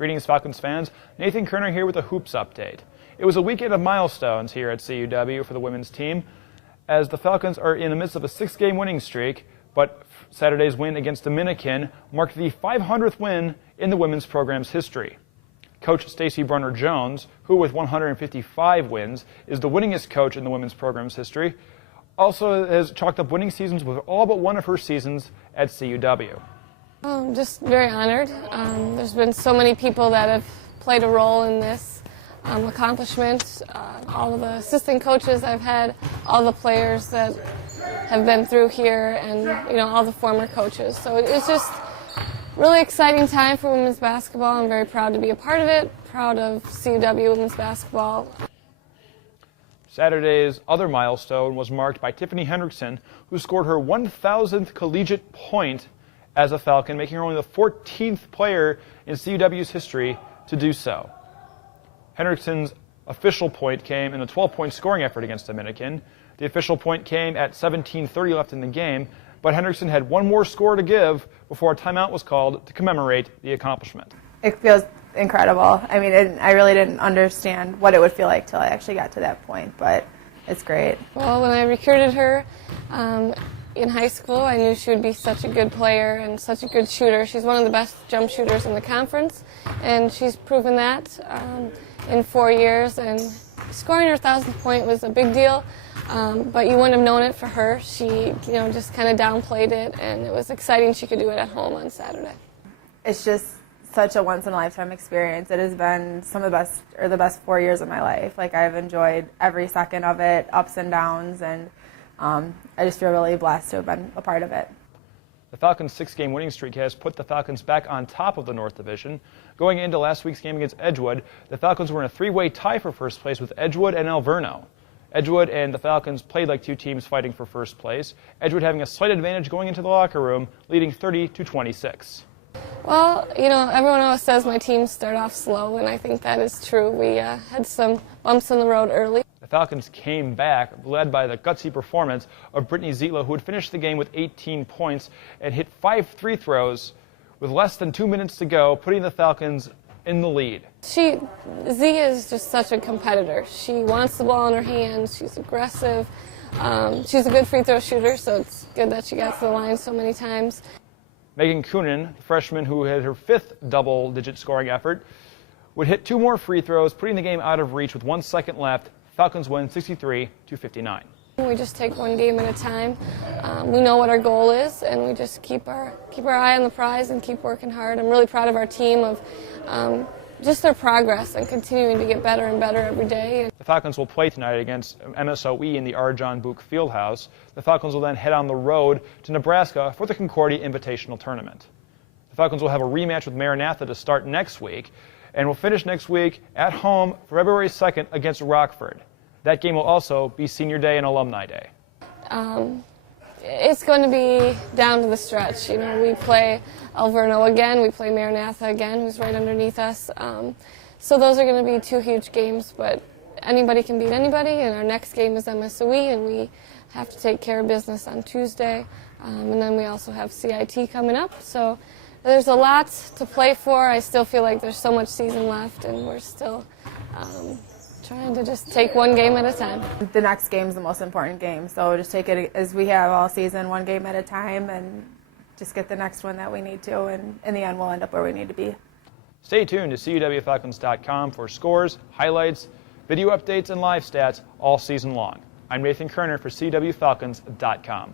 Greetings, Falcons fans. Nathan Kerner here with a Hoops update. It was a weekend of milestones here at CUW for the women's team, as the Falcons are in the midst of a 6-game winning streak, but Saturday's win against Dominican marked the 500th win in the women's program's history. Coach Stacy Brunner Jones, who with 155 wins is the winningest coach in the women's program's history, also has chalked up winning seasons with all but one of her seasons at CUW. I'm just very honored. There's been so many people that have played a role in this accomplishment. All of the assistant coaches I've had, all the players that have been through here, and all the former coaches. So it's just really exciting time for women's basketball. I'm very proud to be a part of it. Proud of CUW women's basketball. Saturday's other milestone was marked by Tiffany Henrickson, who scored her 1,000th collegiate point as a Falcon, making her only the 14th player in CUW's history to do so. Henrickson's official point came in a 12-point scoring effort against Dominican. The official point came at 17:30 left in the game, but Henrickson had one more score to give before a timeout was called to commemorate the accomplishment. It feels incredible. I mean, I really didn't understand what it would feel like till I actually got to that point, but it's great. Well, when I recruited her in high school, I knew she would be such a good player and such a good shooter. She's one of the best jump shooters in the conference, and she's proven that in 4 years. And scoring her 1,000th point was a big deal, but you wouldn't have known it for her. She, just kind of downplayed it, and it was exciting she could do it at home on Saturday. It's just such a once-in-a-lifetime experience. It has been some of the best, or the best 4 years of my life. Like, I've enjoyed every second of it, ups and downs, and I just feel really blessed to have been a part of it. The Falcons' 6-game winning streak has put the Falcons back on top of the North Division. Going into last week's game against Edgewood, the Falcons were in a 3-way tie for first place with Edgewood and Alverno. Edgewood and the Falcons played like two teams fighting for first place, Edgewood having a slight advantage going into the locker room, leading 30-26. Well, everyone always says my teams start off slow, and I think that is true. We had some bumps in the road early. The Falcons came back, led by the gutsy performance of Brittany Zietlow, who had finished the game with 18 points and hit 5 free throws with less than 2 minutes to go, putting the Falcons in the lead. Z is just such a competitor. She wants the ball in her hands. She's aggressive. She's a good free throw shooter, so it's good that she got to the line so many times. Megan Coonan, the freshman who had her 5th double-digit scoring effort, would hit 2 more free throws, putting the game out of reach with 1 second left. Falcons win 63-59. We just take one game at a time. We know what our goal is, and we just keep our eye on the prize and keep working hard. I'm really proud of our team, of just their progress and continuing to get better and better every day. The Falcons will play tonight against MSOE in the R. John Book Fieldhouse. The Falcons will then head on the road to Nebraska for the Concordia Invitational Tournament. The Falcons will have a rematch with Maranatha to start next week, and will finish next week at home February 2nd against Rockford. That game will also be Senior Day and Alumni Day. It's going to be down to the stretch. We play Alverno again, we play Maranatha again, who's right underneath us. So those are going to be 2 huge games, but anybody can beat anybody, and our next game is MSOE, and we have to take care of business on Tuesday. And then we also have CIT coming up, so there's a lot to play for. I still feel like there's so much season left, and we're still trying to just take one game at a time. The next game is the most important game, so just take it as we have all season, one game at a time, and just get the next one that we need to, and in the end we'll end up where we need to be. Stay tuned to CUWFalcons.com for scores, highlights, video updates, and live stats all season long. I'm Nathan Kerner for CUWFalcons.com.